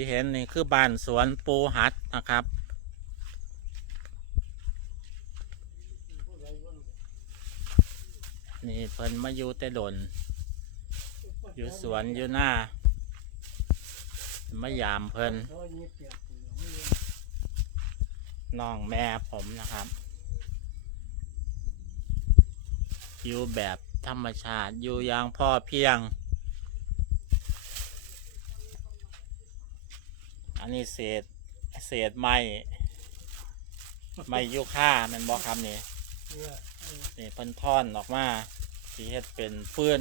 ที่เห็นนี่คือบ้านสวนปูหัดนะครับ นี่เพิ่นมาอยู่แต่ดน อยู่สวนอยู่หน้ามายามเพิ่นน้องแม่ผมนะครับ อยู่แบบธรรมชาติอยู่อย่างพ่อเพียง อันนี้เศษเศษไม้ไม้ยุค่าแมันบอกคำนี่นี่เพิ่นท่อนออกมาสีเฮ็ดเป็นฟืน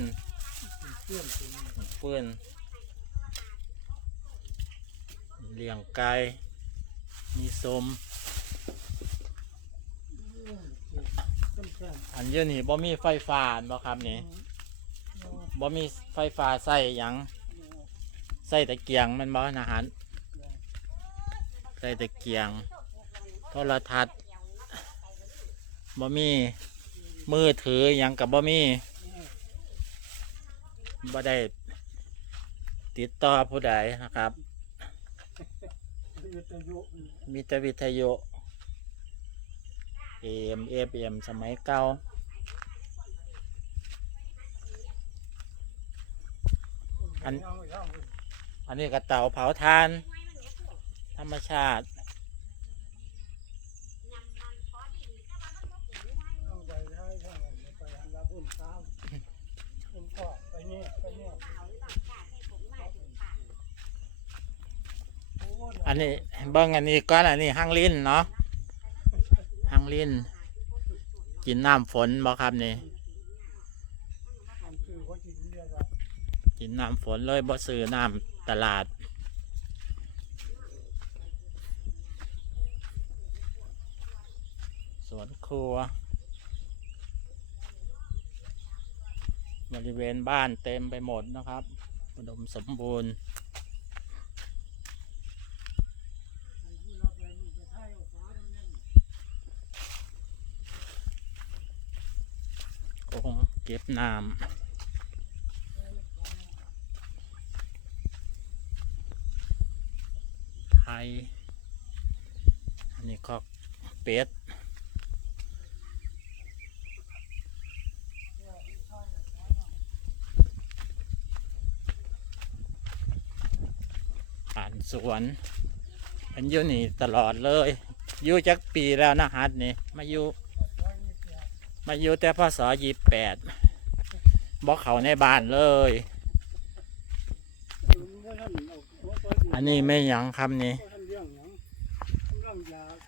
ฟืนเลี้ยงไก่มีสมอันเยอะนี่บ่มีไฟฟ้าบ่ครับนี่บ่มีไฟฟ้าใส่หยังใส่ตะเกียงแมันบ่นะฮัน ใส่ตะเกียง โทรทัศน์บ่มีมือถือยังกับบ่มีบ่ได้ติดต่อผู้ใดนะครับ มีแต่วิทยุ AM FM สมัยเก่าอันอันนี้กระเต่าเผาทาน ธรรมชาติอันนี้เบิ้งอันนี้ก้อนอันนี้ห้างลิ้นเนาะห้างลิ้น กินน้ำฝนบ่ครับนี่ กินน้ำฝนเลยบ่ซื้อน้ำตลาด สวนครัว บริเวณบ้านเต็มไปหมดนะครับ อุดมสมบูรณ์โอ่งเก็บน้ำไทยอันนี้คอกเป็ดานสวนมันอยู่นี่ตลอดเลยอยู่จักปีแล้วนะฮัดนี่มาอยู่มาอยู่แต่พศยี่แปดบอกเขาในบ้านเลย อันนี้ไม่ยังคำนี้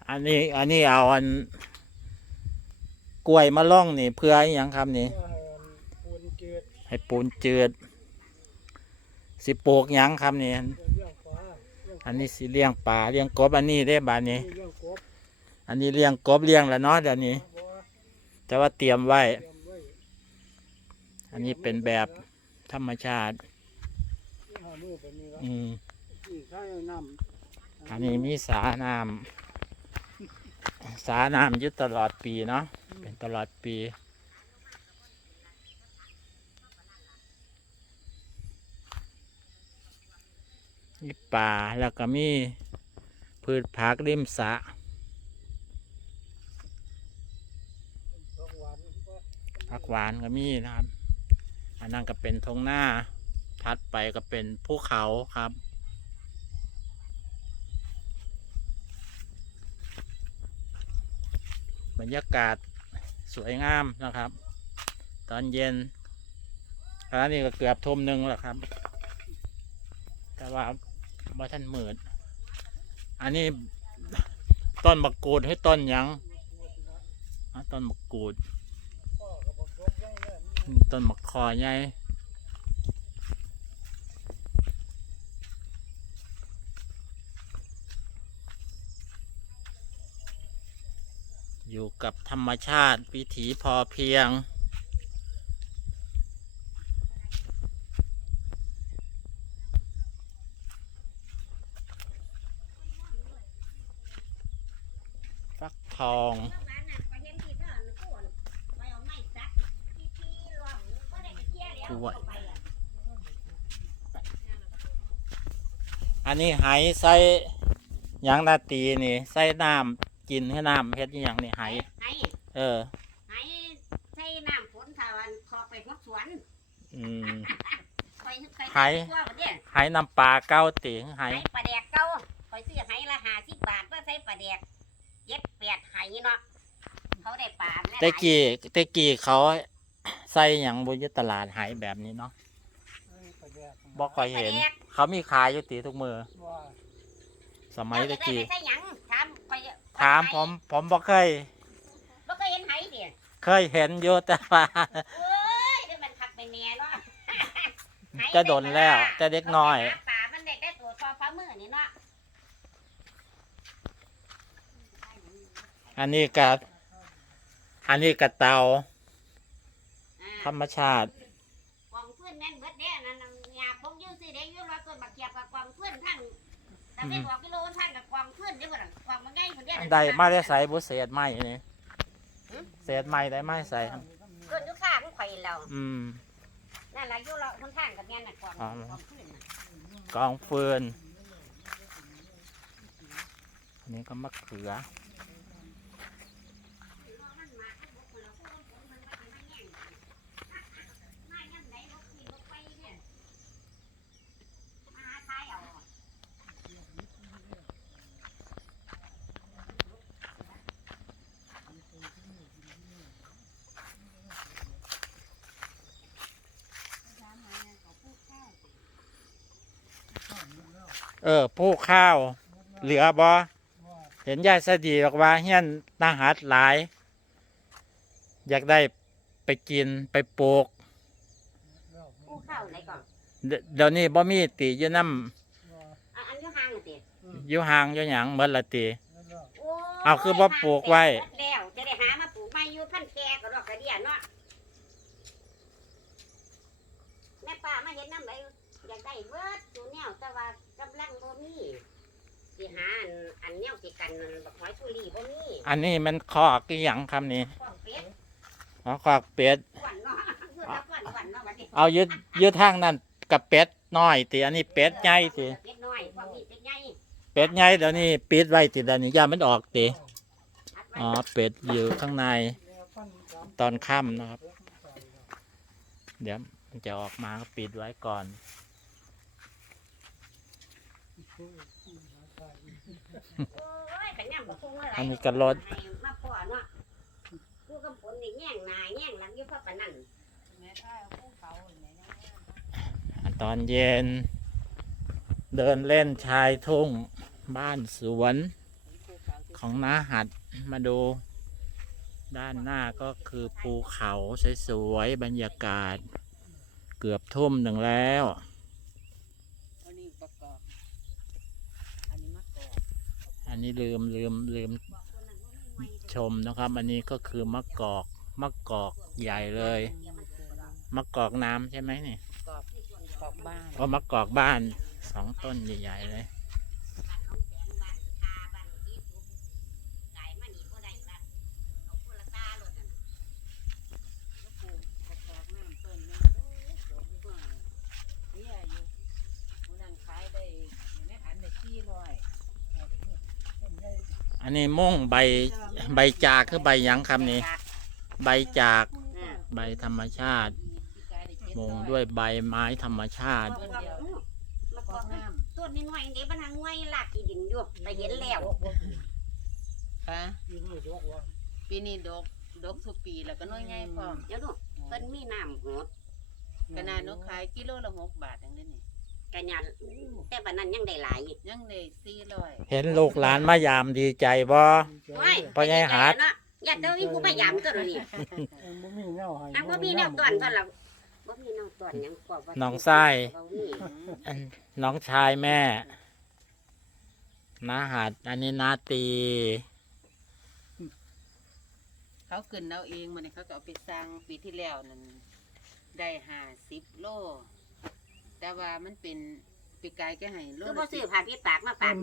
อันนี้อันนี้เอาอัน กล้วยมาล่องนี่เพื่ออหยังคำนี้ให้ปูนเจือดสิปลูกยังคำนี้ อันนี้สิเลี้ยงปลาเลี้ยงกบอันนี้ได้บานนี้ อันนี้เลี้ยงกบเลี้ยงแล้วเนาะเดี๋ยวนี้ แต่ว่าเตรียมไว้ อันนี้เป็นแบบธรรมชาติ อืมอันนี้มีสาน้ำสาน้ำอยึดตลอดปีเนาะเป็นตลอดปี มีป่าแล้วก็มีพืชผักริมสระผักหวานก็มีนะครับ อันนั้นก็เป็นทงหน้า ทัดไปก็เป็นภูเขาครับบรรยากาศสวยงามนะครับ ตอนเย็นอันนี้ก็เกือบทุ่มหนึ่งแล้วครับ แต่ว่า บ่ท่านมืดอันนี้ต้นมะกรูดให้ต้นยังต้นมะกรูด ต้นมะคอใหญ่อยู่กับธรรมชาติวิถีพอเพียง ฟักทอง กล้วยออันนี้ไหใส่หยังนาตีนี่ใส่น้ำกินให้น้ำเฮ็ดอหยังนี่ไหให้เออให้ใช้น้ำฝนถ้าวันคอไปพวกสวนอืมคอยคอยให้ ทั่วประเทศไหน้ำปลาเก้าติงไหให้ปลาแดกเก่าคอยซื้อให้ละห้าสิบบาทว่าใช้ปลาแดก เจ็ดแปดให้เนาะเขาได้ปลาแม่แต่กี้แต่กี้เขาใส่หยังบนยตลาดไหแบบนี้เนาะบ่ค่อยเห็น เขามีขายอยู่ติทุกมือ สมัยตะกี้เจ้าจะได้ไปใช้หยังถามคอยถามผมผมบ่เคยบ่เคยเห็นไหเดียเคยเห็นอยู่แต่ว่าเอ้ยเดี๋ยวมันขับไปแน่เนาะจะโดนแล้วแต่เด็กน้อยาปลามันเด็กได้ตัวพอฟ้ามือนี่เนาะ อันนี้กับอันนี้กับเตาอ่าธรรมชาติ กองเพื่อนแม่นเบิดเด้นั่นน่ะหยาบงยื้อสิเด้ยื้อรอยต้นบักเขียบกับกองเพื่อนทั้งแต่ไม่บอกกิโลทั้งกับกองเพื่อนเด้บ่ล่ะกองมันง่ายคนเดียวได้มาได้ใส่บุเศษไม้นี่เศษไม้ได้ไม้ใส่ครับเกินอยู่ข้างข่อยแล้วอืมนั่นล่ะอยู่รอคนทางกับแม่นน่ะกองอ๋อกองเพื่อนน่ะกองฟืนอันนี้ก็มะเขือ มันมาให้บุกคนละผู้คนมันมันมาแย่งกันมาย่ำไหนบ่ขี่บ่ไปเนี่ยมาหาทายเอา เออผู้ข้าว เหลือบ่เห็นยายสดีบอกว่าเฮียนนาหัดหลาย อยากได้ไปกินไปปลูกผู้เข้าไหนก่อนเดเดี๋ยวนี้บ่มีตีอยู่น้อะอันอยู่ห่างน่ะติำอยู่ห่างอยู่หยังเมื่อละตีโอ้ยเอาคือบ่ปลูกไว้ แล้วจะได้หามาปลูกไม้อยู่พันแคก็ดอกกระเดียเนาะแม่ป้ามาเห็นน้ำไหลอยากได้เบิดตัวแนวแต่ว่ากำ ลังบ่มีสิหาอันอันแนวสิกันบักหอยสุรีบ่มีอันนี้มันคอกอีหยังคำนี้ข้องเป็ดอ๋อคอกเป็ดหวันเนาะคือตะกวันหวันเนาะบัดนี้เอายึดยึดทางนั้นกับเป็ดน้อยตีอันนี้เป็ดใหญ่ตีเป็ดน้อยพวกนี้เป็ดใหญ่เป็ดใหญ่เดี๋ยวนี้ปิดไว้ตีเดี๋ยวนี้ยามันออกตีอัดไว้อ๋อเป็ดอยู่ข้างในตอนค่ำนะครับ เดี๋ยวมันจะออกมาก็ปิดไว้ก่อน โอ้ยกันย่ำบ่คงอะไรอันนี้ก็รถให้มาพ่อเนาะผู้กำผลนี่แย่งหน้าแย่งหลังอยู่เพราะปานนั้นตอนเย็น เดินเล่นชายทุ่งบ้านสวน ของน้าหัดมาดู ด้านหน้าก็คือภูเขาสวยๆบรรยากาศ เกือบทุ่มหนึ่งแล้ว อันนี้ประกอบ อันนี้มะกอก อั นนี้ลืมลืมลืมชมนะครับ อันนี้ก็คือมะกอกมะกอกใหญ่เลยมะกอกน้ำใช่ไหมนี่กอกกอกบ้านเพราะมะกอกบ้านสองต้นใหญ่ๆเลย ประกอบน้ำต้นนึงโอ้ยดอกนี่ว่าเนี่ยอยู่ผู้นั้นขายได้ในอันได้กี่ร้อย อั นนี้ม่งใบใบจากคือใบหยังคำนี้ ใบจากใบธรรมชาติมงด้วยใบไม้ธรรมชาติมากอกน้ำต้นนี้หน่อยเดี๋ยวมันหางง่วยลากที่ดินอยู่ไปเห็นแล้วค่ะปีนี้ดอกดอกทุกปีแล้วก็น้อยใหญ่พร้อมเดี๋ยวดูเพิ่นมีน้ำหดขนาดนกขายกิโลละหกบาทอย่างนี้นี่ กันยันแต่บัดนั้นยังได้หลายอยู่ยังได้สี่ร้อยเห็นลูกหลานมายามดีใจบ่โอ้ยพ่อใหญ่หาดเนาะอย่าเด้อมีผู้พยายามตัวนี้อังบ่มีแนวตอนตอนละบ่มีแนวตอนหยังกว่าว่าน้องไส้บ่มีอันน้องชายแม่นาหัด อันนี้นาตี เขาขึ้นเอาเองมันนี่เขาก็เอาไปสั่งปีที่แล้วนั่นได้ห้าสิบโล แต่ว่ามันเป็นปีกายแกให้โลคือละบ่สิซื้อบ ผ่านพี่ปากมาปาก